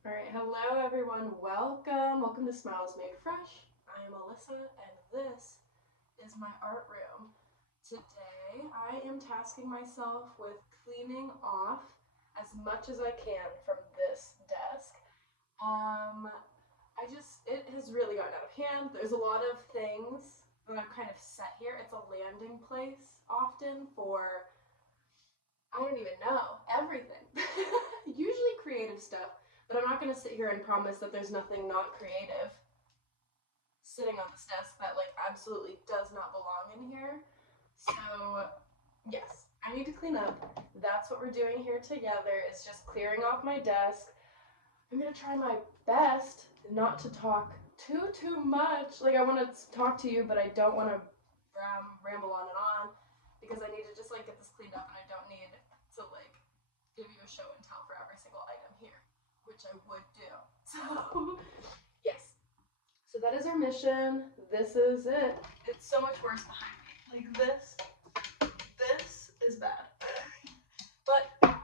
All right, hello everyone. Welcome to Smiles Made Fresh. I am Alyssa, and this is my art room. Today, I am tasking myself with cleaning off as much as I can from this desk. It has really gotten out of hand. There's a lot of things that I've kind of set here. It's a landing place often for I don't even know. Everything. Usually creative stuff, but I'm not going to sit here and promise that there's nothing not creative sitting on this desk that like absolutely does not belong in here. So, yes, I need to clean up. That's what we're doing here together. Is just clearing off my desk. I'm going to try my best not to talk too much. Like I want to talk to you, but I don't want to ramble on and on because I need to just like get this cleaned up and I don't need to like give you a show and tell for every single item here, which I would do. So, yes. So that is our mission. This is it. It's so much worse behind me. Like this is bad. But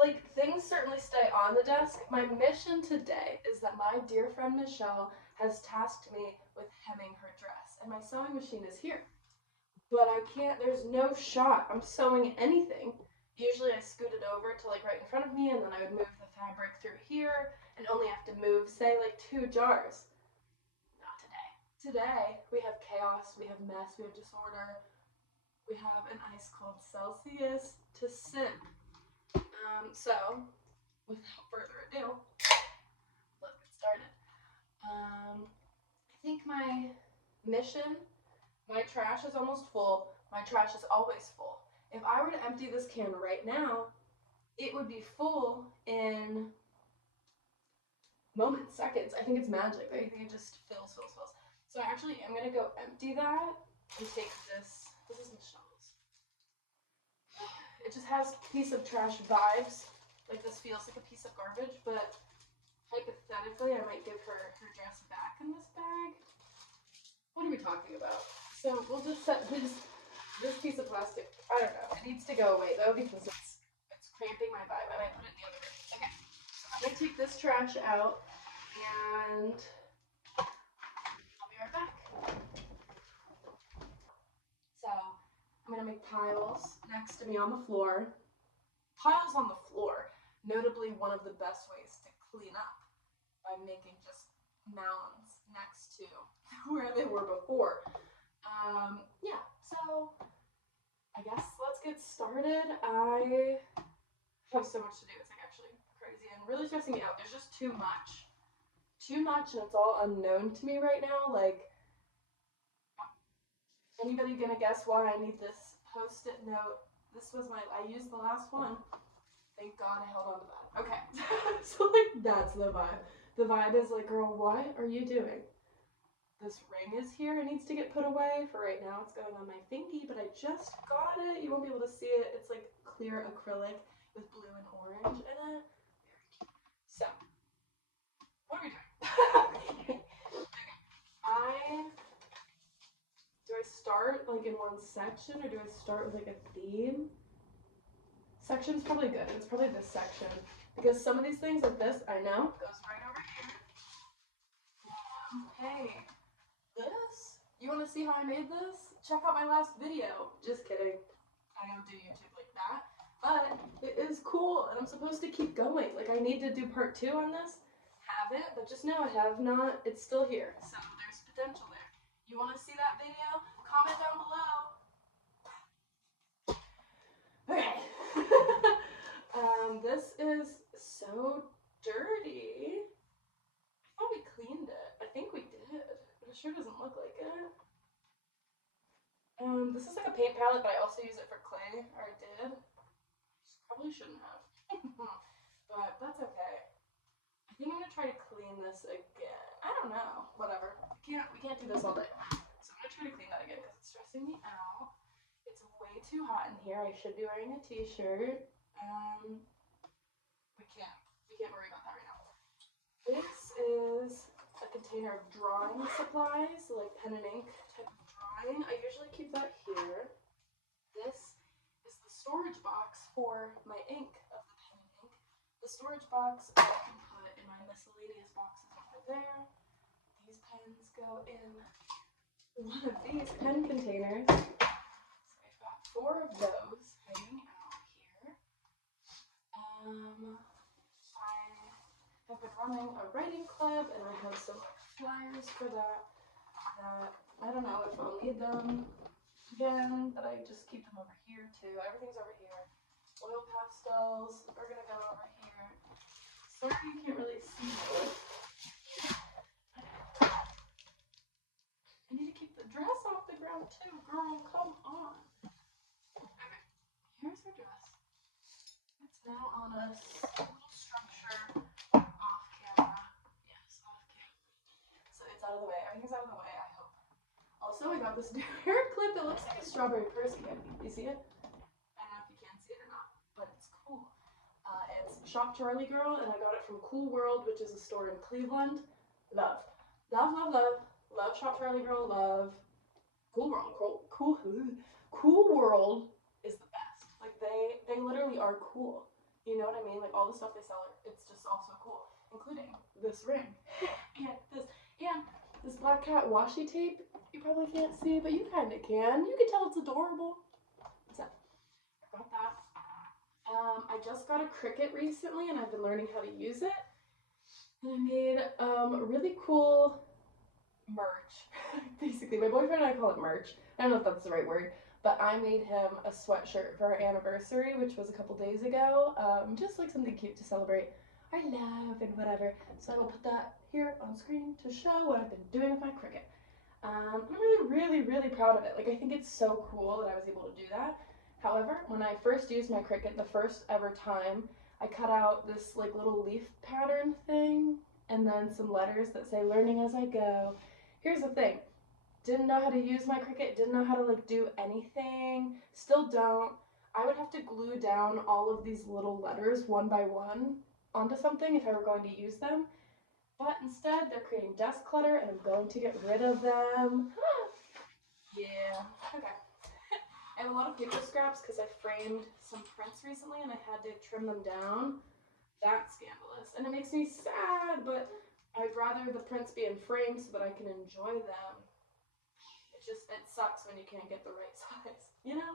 like things certainly stay on the desk. My mission today is that my dear friend Michelle has tasked me with hemming her dress, and my sewing machine is here. But I can't, there's no shot I'm sewing anything. Usually I scoot it over to like right in front of me and then I would move the fabric through here and only have to move, say, like 2 jars. Not today. Today we have chaos, we have mess, we have disorder, we have an ice cold Celsius to sip. So, without further ado, let's get started. I think my mission My trash is almost full. My trash is always full. If I were to empty this can right now, it would be full in moments, seconds. I think it's magic. I think it just fills. So I actually am gonna go empty that and take this. This is Michelle's. It just has piece of trash vibes. Like this feels like a piece of garbage, but hypothetically, I might give her her dress back in this bag. What are we talking about? So we'll just set this piece of plastic. I don't know. It needs to go away though because it's cramping my vibe. I might put it in the other room. Okay. I'm gonna take this trash out and I'll be right back. So I'm gonna make piles next to me on the floor. Piles on the floor, notably one of the best ways to clean up by making just mounds next to where they were before. Yeah, so I guess let's get started. I have so much to do. It's like actually crazy and really stressing me out. There's just too much. Too much, and it's all unknown to me right now. Like, anybody gonna guess why I need this post-it note? I used the last one. Thank God I held on to that. Okay. So, like, that's the vibe. The vibe is like, girl, what are you doing? This ring is here. It needs to get put away. For right now, it's going on my pinky, but I just got it. You won't be able to see it. It's like clear acrylic with blue and orange in it. So, what are we doing? Okay. Do I start like in one section or do I start with like a theme? Section's probably good. It's probably this section because some of these things like this, I know, goes right over here. Hey, this? You want to see how I made this? Check out my last video. Just kidding. I don't do YouTube like that. But it is cool, and I'm supposed to keep going. Like, I need to do part 2 on this. Haven't, but just know I have not. It's still here. So there's potential there. You want to see that video? Comment down below. Okay. This is so dirty. I thought we cleaned it. I think we did, but it sure doesn't look like it. This is like a paint palette, but I also use it for clay, or I did. Probably shouldn't have, but that's okay. I think I'm gonna try to clean this again. I don't know. Whatever. We can't do this all day. So I'm gonna try to clean that again because it's stressing me out. It's way too hot in here. I should be wearing a t-shirt. We can't worry about that right now. This is a container of drawing supplies, like pen and ink type of drawing. I usually keep that here. This is the storage box for my ink of the pen and ink. The storage box I can put my miscellaneous boxes over there. These pens go in one of these pen containers. So I've got 4 of those hanging out here. I have been running a writing club, and I have some flyers for that. I don't know if I'll need them again, but I just keep them over here too. Everything's over here. Oil pastels are gonna go over here. Sorry you can't really see this. I need to keep the dress off the ground too, girl. Come on. Okay, here's her dress. It's now on a little structure off camera. Yes, off camera. So it's out of the way. Everything's out of the way, I hope. Also, I got this new hair clip that looks like a strawberry purse candy. You see it? I don't know if you can see it or not, but it's cool. It's Shop Charlie Girl, and I got it from Cool World, which is a store in Cleveland. Love. Love, love, love. Love Shop Charlie Girl. Love Cool World. Cool World is the best. Like, they literally are cool. You know what I mean? Like, all the stuff they sell, it's just also cool. Including this ring. and this black cat washi tape. You probably can't see, but you kind of can. You can tell it's adorable. So, I got that. I just got a Cricut recently, and I've been learning how to use it. And I made really cool merch. Basically, my boyfriend and I call it merch. I don't know if that's the right word, but I made him a sweatshirt for our anniversary, which was a couple days ago. Just like something cute to celebrate our love and whatever. So I will put that here on screen to show what I've been doing with my Cricut. I'm really proud of it. Like, I think it's so cool that I was able to do that. However, when I first used my Cricut, the first ever time, I cut out this like little leaf pattern thing and then some letters that say learning as I go. Here's the thing. Didn't know how to use my Cricut, didn't know how to like do anything, still don't. I would have to glue down all of these little letters one by one onto something if I were going to use them. But instead, they're creating desk clutter, and I'm going to get rid of them. Yeah, okay. I have a lot of paper scraps because I framed some prints recently, and I had to trim them down. That's scandalous, and it makes me sad, but I'd rather the prints be in frames so that I can enjoy them. It sucks when you can't get the right size, you know?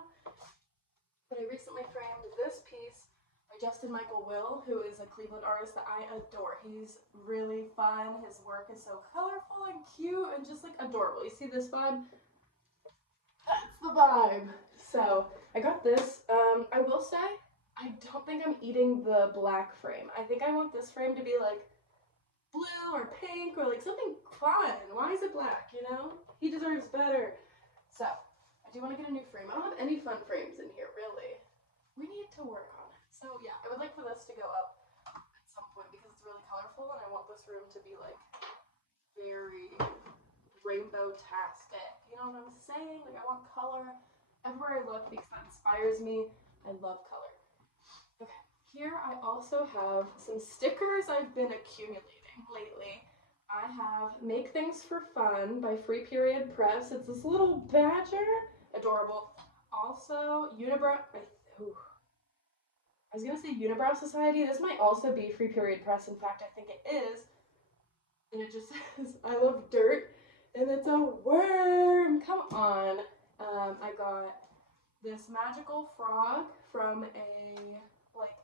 But I recently framed this piece by Justin Michael Will, who is a Cleveland artist that I adore. He's really fun. His work is so colorful and cute and just like adorable. You see this vibe? That's the vibe. So I got this. I will say, I don't think I'm eating the black frame. I think I want this frame to be like blue or pink or like something fun. Why is it black, you know? He deserves better. So I do want to get a new frame. I don't have any fun frames in here, really. We need to work on it. So yeah, I would like for this to go up at some point because it's really colorful, and I want this room to be like very rainbow-tastic. You know what I'm saying? Like, I want color everywhere I look because that inspires me. I love color. Okay, here I also have some stickers I've been accumulating lately. I have Make Things for Fun by Free Period Press. It's this little badger. Adorable. Also, Unibrow. I was going to say Unibrow Society. This might also be Free Period Press. In fact, I think it is. And it just says, I love dirt. And it's a worm. Come on. I got this magical frog from a, like,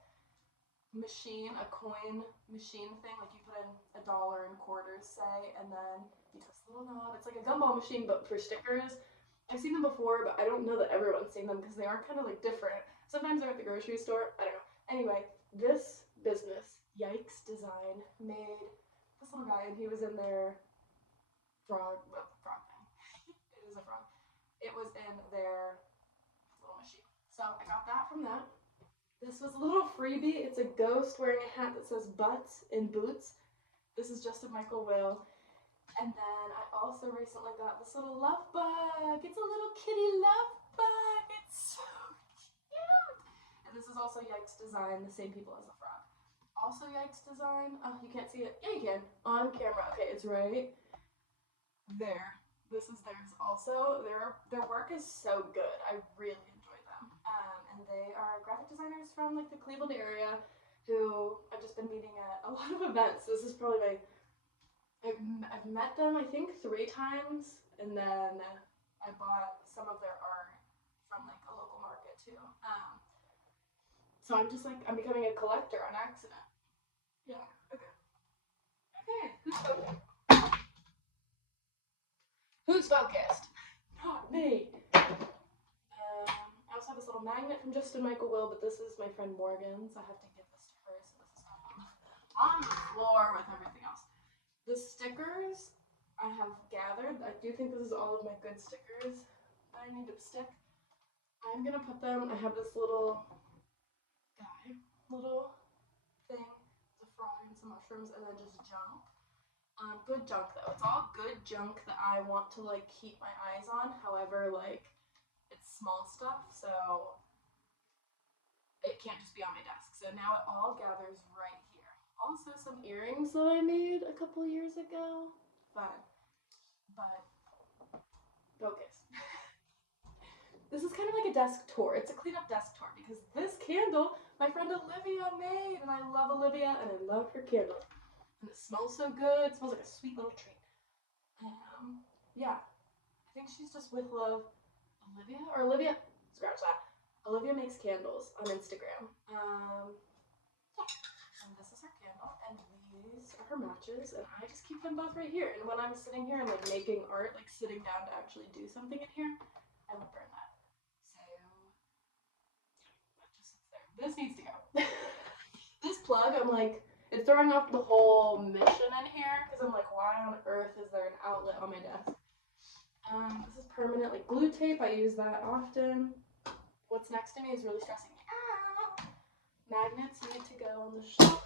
machine, a coin machine thing. Like, you put in $1 and quarters, say, and then you twist the little knob. It's like a gumball machine, but for stickers. I've seen them before, but I don't know that everyone's seen them because they are kind of, like, different. Sometimes they're at the grocery store. I don't know. Anyway, this business, Yikes Design, made this little guy, and he was in their frog thing. It is a frog. It was in their little machine. So I got that from that. This was a little freebie. It's a ghost wearing a hat that says butts in boots. This is Justin Michael Will. And then I also recently got this little love bug. It's a little kitty love bug. It's so cute. And this is also Yikes Design, the same people as the frog. Also Yikes Design. Oh, you can't see it. Yeah, you can. On camera. Okay, it's right there. This is theirs also. Their work is so good. I really enjoy them. And they are graphic designers from like the Cleveland area who I've just been been meeting at a lot of events. This is probably my, I've met them I think 3 times, and then I bought some of their art from like a local market too. So I'm just like, I'm becoming a collector on accident. Yeah. Okay. Okay. Who's focused? Who's focused? Not me. I also have this little magnet from Justin Michael Will, but this is my friend Morgan's. I have to give this to her, so this is on the floor with everything else. The stickers I have gathered. I do think this is all of my good stickers that I need to stick. I'm gonna put them. I have this little guy, little thing, the frog and some mushrooms, and then just junk. Good junk though. It's all good junk that I want to like keep my eyes on. However, like it's small stuff, so it can't just be on my desk. So now it all gathers right here. Also, some earrings that I made a couple years ago. Fun, but focus. This is kind of like a desk tour. It's a clean up desk tour because this candle my friend Olivia made, and I love Olivia and I love her candle. And it smells so good. It smells like a sweet little treat. Yeah, I think she's just with love. Olivia? Or Olivia, scratch that. Olivia makes candles on Instagram. Yeah. And this is her candle, and these are her matches, and I just keep them both right here. And when I'm sitting here and like making art, like sitting down to actually do something in here, I would burn that. So, that just sits there. This needs to go. This plug, I'm like, it's throwing off the whole mission in here because I'm like, why on earth is there an outlet on my desk? This is permanent like glue tape. I use that often. What's next to me is really stressing me out. Magnets need to go on the shelf.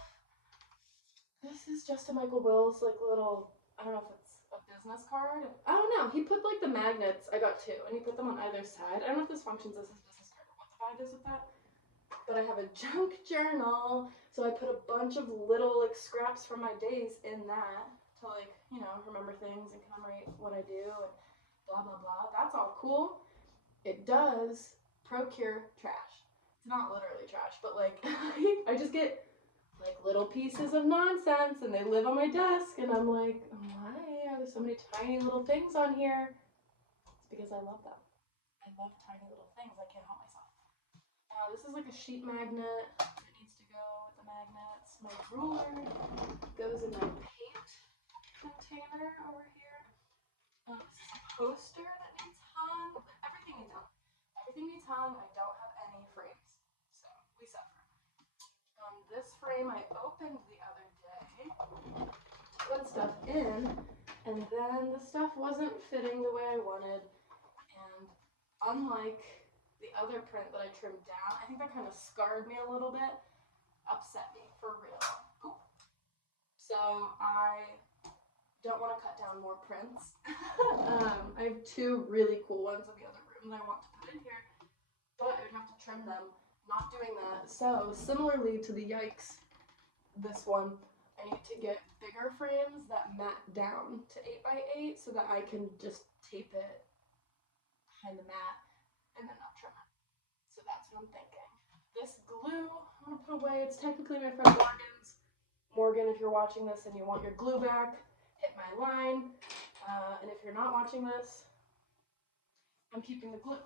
This is Justin Michael Will's like little, I don't know if it's a business card. I don't know. He put like the magnets, I got 2, and he put them on either side. I don't know if this functions as his business card or what the vibe is with that. But I have a junk journal, so I put a bunch of little like scraps from my days in that to like, you know, remember things and commemorate what I do and blah blah blah. That's all cool. It does procure trash. It's not literally trash, but like I just get like little pieces of nonsense and they live on my desk, and I'm like, why are there so many tiny little things on here? It's because I love them. I love tiny little things. I can't help myself. This is like a sheet magnet. It needs to go with the magnets. My ruler goes in my paint container over here. This is a poster that needs hung. Everything needs hung. Everything needs hung. I don't have any frames, so we suffer. This frame I opened the other day, put stuff in, and then the stuff wasn't fitting the way I wanted. And unlike the other print that I trimmed down, I think that kind of scarred me a little bit, upset me for real. Ooh. So I don't want to cut down more prints. I have 2 really cool ones in the other room that I want to put in here, but I would have to trim them. Not doing that. So similarly to the Yikes, this one, I need to get bigger frames that mat down to 8x8 so that I can just tape it behind the mat and then not trim it. So that's what I'm thinking. This glue I'm gonna put away. It's technically my friend Morgan's. Morgan, if you're watching this and you want your glue back, hit my line. And if you're not watching this, I'm keeping the glue.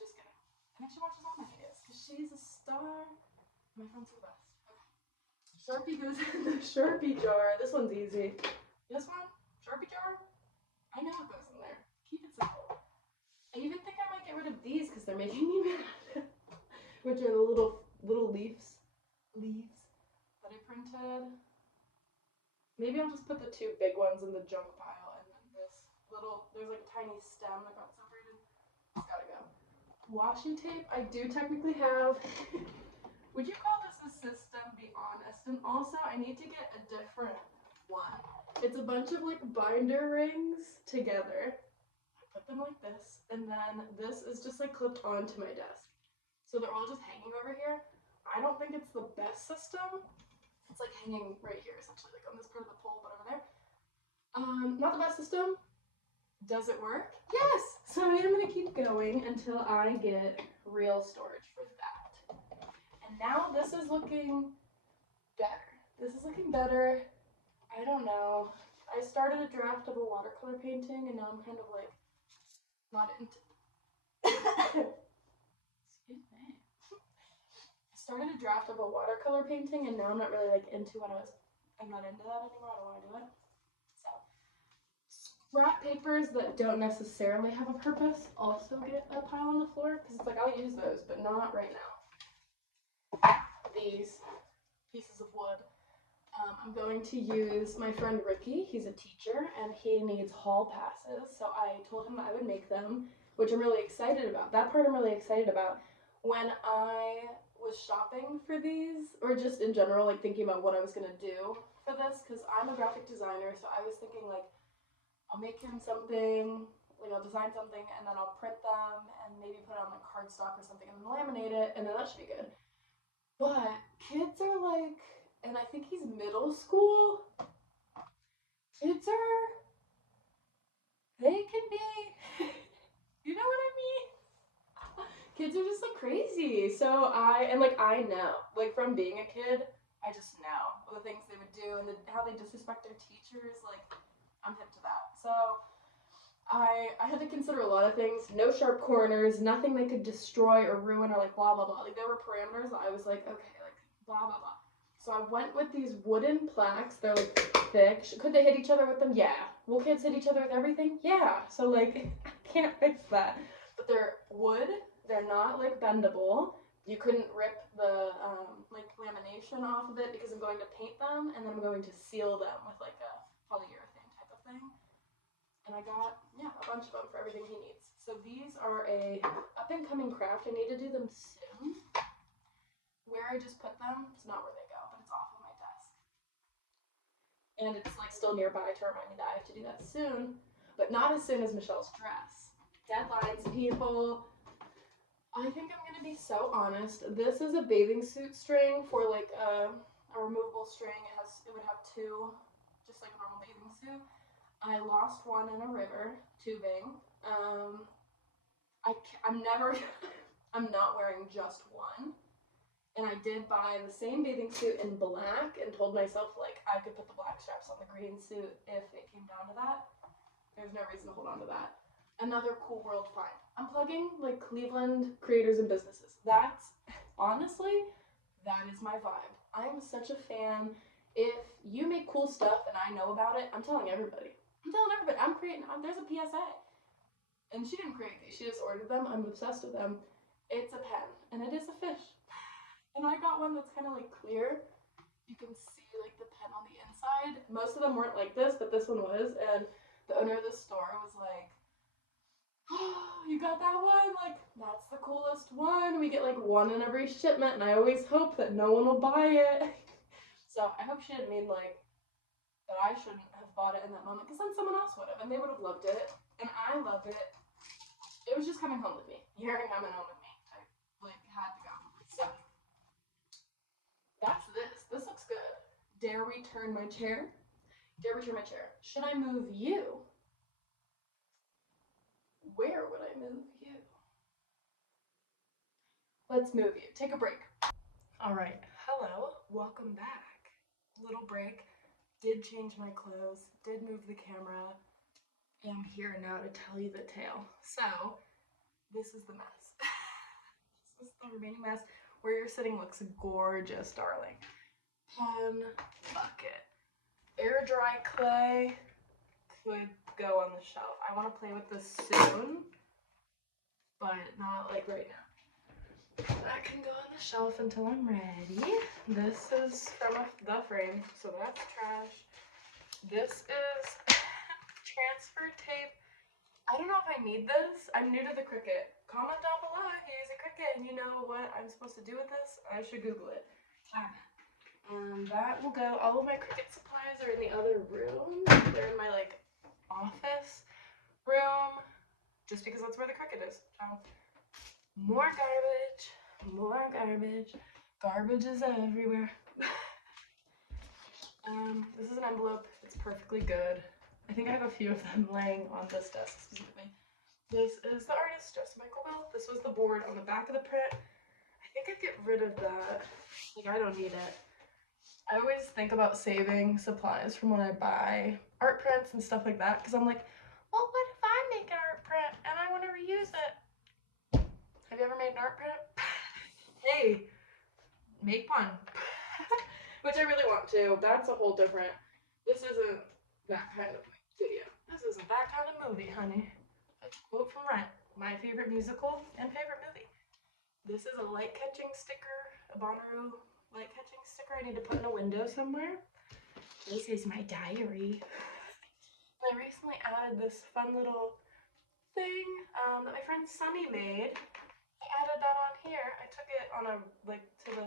Just kidding. I think she watches all my videos because she's a star. My friends are the best. Okay. Sharpie goes in the Sharpie jar. This one's easy. This one, Sharpie jar, I know what goes in there. Keep it simple. I even think I might get rid of these because they're making me mad. Which are the little leaves that I printed. Maybe I'll just put the 2 big ones in the junk pile, and then this little, there's like a tiny stem that got separated. It's gotta go. Washi tape, I do technically have. Would you call this a system, be honest? And also, I need to get a different one. It's a bunch of like binder rings together. Put them like this, and then this is just like clipped onto my desk. So they're all just hanging over here. I don't think it's the best system. It's like hanging right here, essentially, like on this part of the pole, but over there. Not the best system. Does it work? Yes! So I am gonna keep going until I get real storage for that. And now this is looking better. This this is looking better. I don't know. I started a draft of a watercolor painting, and now I'm kind of like not into. Excuse me. I started a draft of a watercolor painting, and now I'm not really like into what I was. I'm not into that anymore. I don't want to do it. So, scrap papers that don't necessarily have a purpose also get a pile on the floor because it's like I'll use those, but not right now. These pieces of wood. I'm going to use my friend Ricky. He's a teacher and he needs hall passes. So I told him that I would make them, which I'm really excited about. That part I'm really excited about. When I was shopping for these, or just in general, like thinking about what I was going to do for this, because I'm a graphic designer, so I was thinking like, I'll make him something, like I'll design something and then I'll print them and maybe put it on like cardstock or something and then laminate it and then that should be good. But kids are like, and I think he's middle school. Kids are, they can be, you know what I mean? Kids are just like crazy. So I know, like from being a kid, I just know the things they would do and how they disrespect their teachers. Like, I'm hip to that. So I had to consider a lot of things. No sharp corners, nothing they could destroy or ruin or like blah blah blah. Like there were parameters that I was like, okay, like blah blah blah. So I went with these wooden plaques. They're like thick. Could they hit each other with them? Yeah. Will kids hit each other with everything? Yeah. So like I can't fix that. But they're wood. They're not like bendable. You couldn't rip the like lamination off of it because I'm going to paint them and then I'm going to seal them with like a polyurethane type of thing. And I got, yeah, a bunch of them for everything he needs. So these are a up-and-coming craft. I need to do them soon. Where I just put them, it's not where they go, but it's off of my desk. And it's like still nearby to remind me that I have to do that soon, but not as soon as Michelle's dress. Deadlines, people. I think I'm gonna be so honest. This is a bathing suit string for like a removable string. It would have two, just like a normal bathing suit. I lost one in a river tubing. I'm never, I'm not wearing just one. And I did buy the same bathing suit in black and told myself like I could put the black straps on the green suit if it came down to that. There's no reason to hold on to that. Another cool world find. I'm plugging like Cleveland creators and businesses. That's honestly, that is my vibe. I'm such a fan. If you make cool stuff and I know about it, I'm telling everybody. I'm creating, there's a PSA. And she didn't create these, she just ordered them. I'm obsessed with them. It's a pen, and it is a fish. And I got one that's kind of like clear. You can see like the pen on the inside. Most of them weren't like this, but this one was. And the owner of the store was like, oh, you got that one? Like, that's the coolest one. We get like one in every shipment, and I always hope that no one will buy it. So I hope she didn't mean like that I shouldn't have bought it in that moment, because then someone else would have, and they would have loved it, and I love it. It was just coming home with me. Here I am at home with me. I like had to go. So that's this. This looks good. Dare we turn my chair? Dare we turn my chair? Should I move you? Where would I move you? Let's move you. Take a break. All right. Hello. Welcome back. Little break. Did change my clothes. Did move the camera. Am here now to tell you the tale. So, this is the mess. This is the remaining mess. Where you're sitting looks gorgeous, darling. Pen, bucket, air dry clay could go on the shelf. I want to play with this soon, but not like right now. That can go on the shelf until I'm ready. This is from the frame, so that's trash. This is transfer tape. I don't know if I need this. I'm new to the Cricut. Comment down below if you use a Cricut and you know what I'm supposed to do with this. I should Google it. And that will go. All of my Cricut supplies are in the other room. They're in my like office room, just because that's where the Cricut is. More garbage. More garbage. Garbage is everywhere. This is an envelope. It's perfectly good. I think I have a few of them laying on this desk specifically. This is the artist, Just Michael Bell. This was the board on the back of the print. I think I'd get rid of that. Like, I don't need it. I always think about saving supplies from when I buy art prints and stuff like that because I'm like, well, what if I make an art print and I want to reuse it? Have you ever made an art print? Hey, make one. Which I really want to. That's a whole different. This isn't that kind of video. This isn't that kind of movie, honey. A quote from Rent, my favorite musical and favorite movie. This is a light catching sticker, a Bonnaroo light catching sticker I need to put in a window somewhere. This is my diary. I recently added this fun little thing that my friend Sunny made. I added that on here. I took it on to the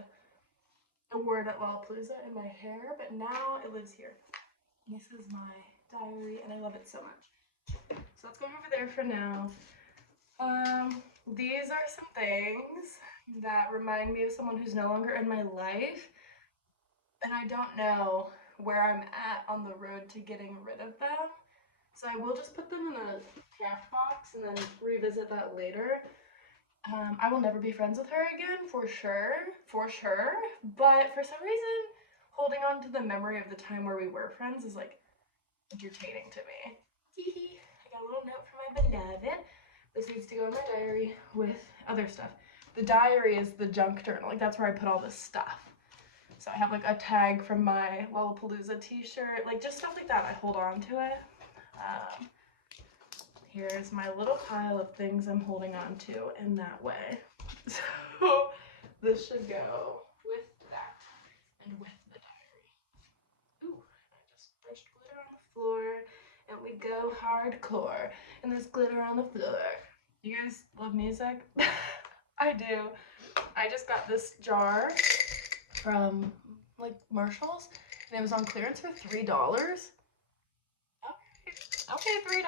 award at Lollapalooza in my hair, but now it lives here. This is my diary, and I love it so much. So let's go over there for now. These are some things that remind me of someone who's no longer in my life, and I don't know where I'm at on the road to getting rid of them. So I will just put them in a craft box and then revisit that later. I will never be friends with her again, for sure, but for some reason, holding on to the memory of the time where we were friends is like entertaining to me. I got a little note from my beloved. This needs to go in my diary with other stuff. The diary is the junk journal, like that's where I put all this stuff. So I have like a tag from my Lollapalooza t-shirt, like just stuff like that. I hold on to it. Here's my little pile of things I'm holding on to in that way. So this should go with that and with the diary. Ooh, I just spread glitter on the floor and we go hardcore. And there's glitter on the floor. You guys love music? I do. I just got this jar from like Marshall's and it was on clearance for $3. Okay, $3.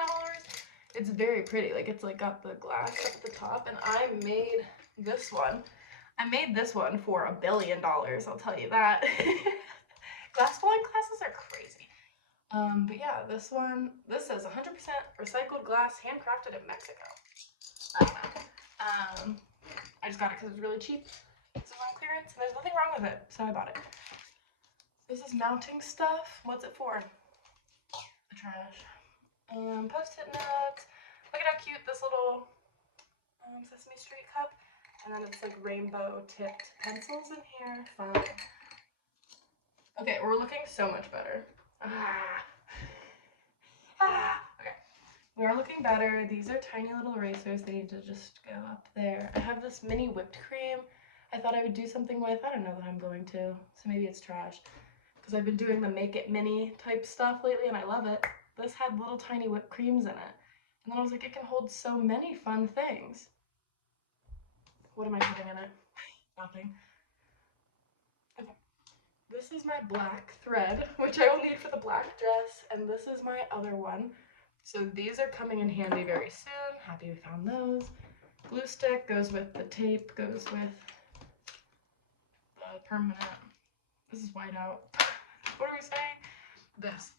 It's very pretty. Like it's like got the glass up at the top, and I made this one. I made this one for $1 billion. I'll tell you that. Glass blowing classes are crazy. But yeah, this one. This says 100% recycled glass, handcrafted in Mexico. I don't know. I just got it because it was really cheap. It's on clearance, and there's nothing wrong with it, so I bought it. This is mounting stuff. What's it for? The trash. Post-it notes. Look at how cute this little Sesame Street cup. And then it's like rainbow tipped pencils in here. Fun. Okay, we're looking so much better. Okay, we are looking better. These are tiny little erasers. They need to just go up there. I have this mini whipped cream I thought I would do something with. I don't know that I'm going to, so maybe it's trash. Because I've been doing the make it mini type stuff lately and I love it. This had little tiny whipped creams in it. And then I was like, it can hold so many fun things. What am I putting in it? Nothing. Okay. This is my black thread, which I will need for the black dress, and this is my other one. So these are coming in handy very soon. Happy we found those. Glue stick goes with the tape, goes with the permanent. This is white out. What are we saying? This.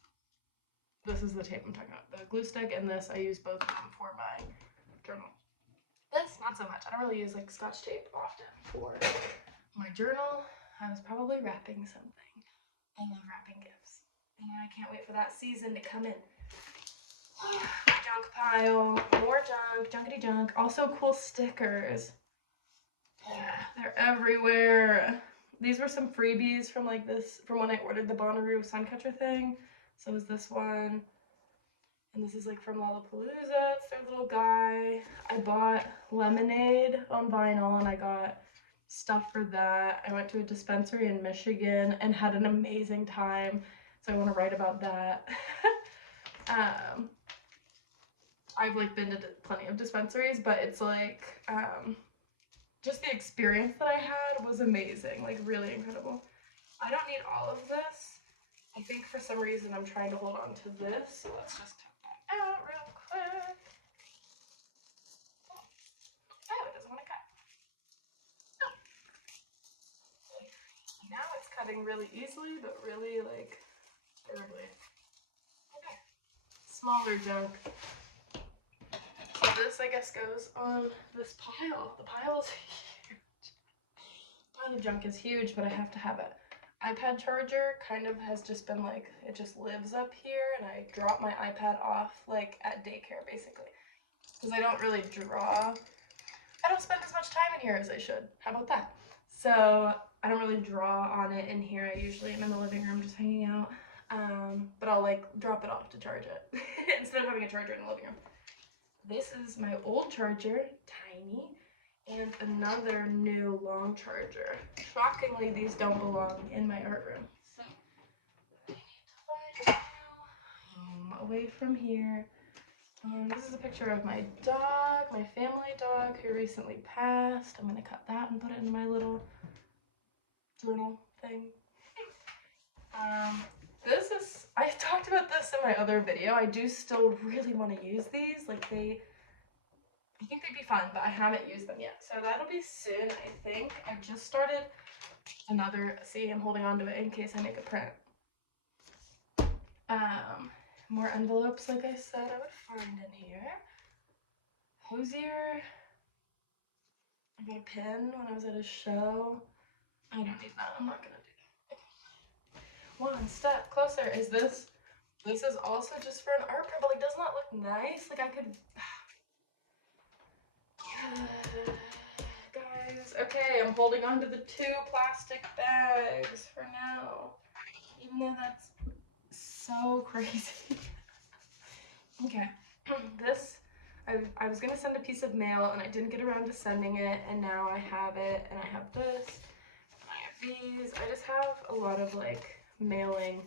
This is the tape I'm talking about. The glue stick and this, I use both of them for my journal. This, not so much. I don't really use like Scotch tape often for my journal. I was probably wrapping something. I love wrapping gifts. And I can't wait for that season to come in. Junk pile, more junk, junkety junk. Also cool stickers. Yeah, they're everywhere. These were some freebies from like this, from when I ordered the Bonnaroo Suncatcher thing. So is this one. And this is like from Lollapalooza. It's their little guy. I bought lemonade on vinyl and I got stuff for that. I went to a dispensary in Michigan and had an amazing time. So I want to write about that. I've like been to plenty of dispensaries, but it's like just the experience that I had was amazing, like really incredible. I don't need all of this. I think for some reason I'm trying to hold on to this, so let's just cut that out real quick. Oh, it doesn't want to cut. No. Now it's cutting really easily, but really like terribly. Okay. Smaller junk. So this, I guess, goes on this pile. The pile is huge. The pile of junk is huge, but I have to have it. iPad charger kind of has just been like, it just lives up here, and I drop my iPad off like at daycare basically. Because I don't really draw. I don't spend as much time in here as I should. How about that? So I don't really draw on it in here. I usually am in the living room just hanging out. But I'll like drop it off to charge it instead of having a charger in the living room. This is my old charger, tiny, and another new long charger. Shockingly, these don't belong in my art room. So I need to find a away from here. This is a picture of my dog, my family dog, who recently passed. I'm gonna cut that and put it in my little journal thing. This is, I talked about this in my other video. I do still really want to use these. Like I think they'd be fun, but I haven't used them yet. So that'll be soon, I think. I just started another, see, I'm holding on to it in case I make a print. More envelopes, like I said, I would find in here. Hosier. I got a pin when I was at a show. I don't need that. I'm not gonna do that. One step closer is this. This is also just for an art print, but like, doesn't that look nice? Like I could. Guys, okay, I'm holding on to the 2 plastic bags for now, even though that's so crazy. Okay, this, I was gonna send a piece of mail and I didn't get around to sending it, and now I have it, and I have this, and I have these. I just have a lot of like mailing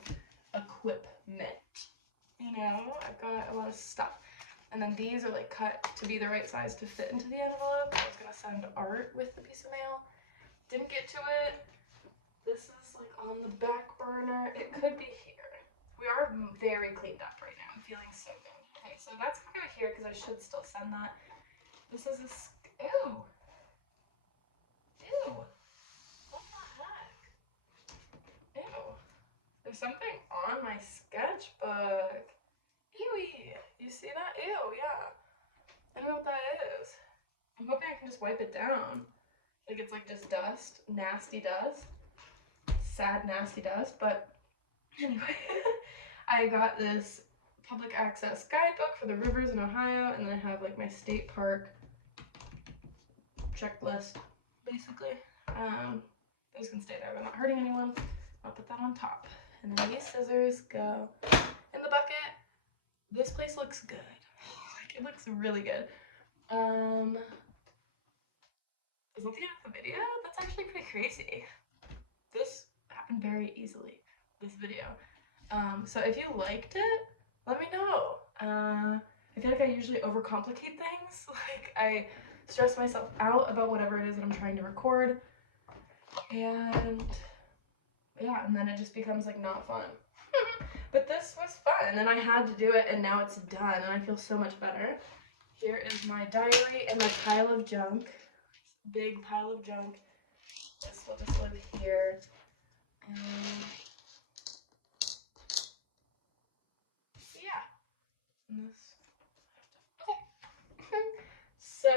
equipment, you know? I've got a lot of stuff. And then these are like cut to be the right size to fit into the envelope. I was gonna send art with the piece of mail. Didn't get to it. This is like on the back burner. It could be here. We are very cleaned up right now. I'm feeling so good. Okay, so that's gonna go here because I should still send that. This is a, ew. Ew. What the heck? Ew. There's something on my sketchbook. Ewy. You see that? Ew, yeah. I don't know what that is. I'm hoping I can just wipe it down. Like it's like just dust. Nasty dust. Sad, nasty dust. But anyway, I got this public access guidebook for the rivers in Ohio, and then I have like my state park checklist, basically. Those can stay there. They're not hurting anyone. I'll put that on top. And then these scissors go in the bucket. This place looks good. Like, it looks really good. Is that the end of the video? That's actually pretty crazy. This happened very easily, this video. So if you liked it, let me know. I feel like I usually overcomplicate things. Like, I stress myself out about whatever it is that I'm trying to record. And yeah, and then it just becomes like not fun. But this was fun, and I had to do it, and now it's done, and I feel so much better. Here is my diary and my pile of junk. Big pile of junk. This will just live here. And yeah. And this. Okay. So,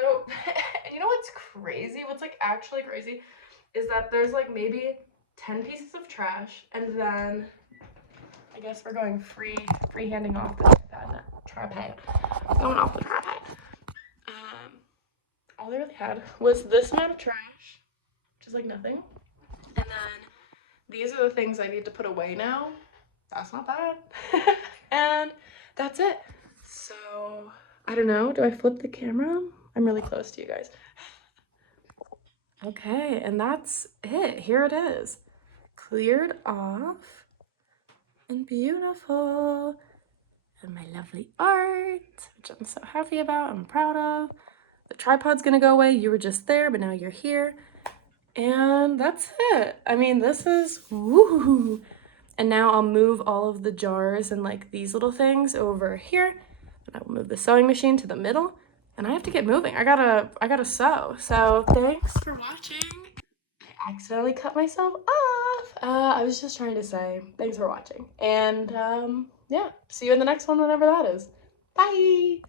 and you know what's crazy? What's like actually crazy is that there's like maybe 10 pieces of trash, and then I guess we're going free-handing off the tripod. Going off the tripod. All I really had was this amount of trash, which is like nothing. And then these are the things I need to put away now. That's not bad. And that's it. So, I don't know. Do I flip the camera? I'm really close to you guys. Okay, and that's it. Here it is. Cleared off. And beautiful. And my lovely art, which I'm so happy about, I'm proud of. The tripod's gonna go away. You were just there, but now you're here. And that's it. I mean, this is woo. And now I'll move all of the jars and like these little things over here. And I will move the sewing machine to the middle. And I have to get moving. I gotta sew. So thanks for watching. I accidentally cut myself off. I was just trying to say thanks for watching. And yeah, see you in the next one, whenever that is. Bye.